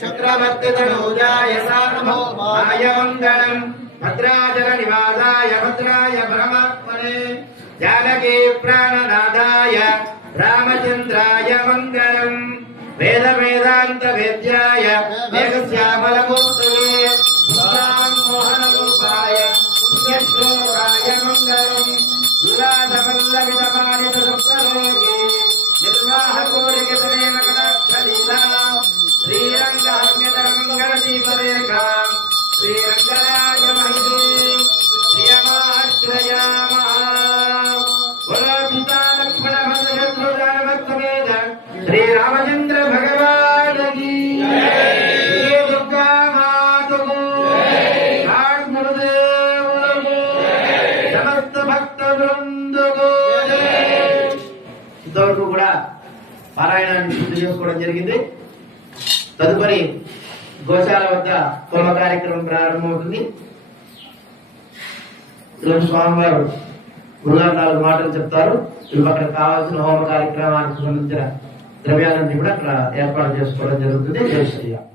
चक्रवर्ती तनूजाय सानमो मायमंगलम भद्राचल निवासाय भद्राय ब्रह्मत्मने जानकी प्राणनादाय रामचंद्राय मंगलम वेद वेदांत वेद्याय मेघश्यामलमूर्तये मोहन रूपाय पुण्यश्लोकाय मंगलम विलासपल्लवितमानित सप्तलोके निर्वाह कोरिकतने नगनाक्षलीला श्रीरंगहर्म्यतरंगणदीपरेखा श्रीरंगराज महिषे श्रियमाश्रयामः बोलो सीता लक्ष्मण भरत शत्रुघ्न समेत श्री रामचंद्र भगवान की जय। दुर्गा माता को जय। गुरुदेव को जय। समस्त भक्त वृंद को जय। ఇంతవరకు కూడా పారాయణాన్ని పూర్తి చేసుకోవడం జరిగింది. తదుపరి గోశాల వద్ద హోమ కార్యక్రమం ప్రారంభమవుతుంది. ఈరోజు స్వామివారు గురుగారు 4 మాటలు చెప్తారు. ఇప్పుడు అక్కడ కావాల్సిన హోమ కార్యక్రమానికి సంబంధించిన ద్రవ్యాలన్నీ కూడా అక్కడ ఏర్పాటు చేసుకోవడం జరుగుతుంది. జై శ్రీరామ్.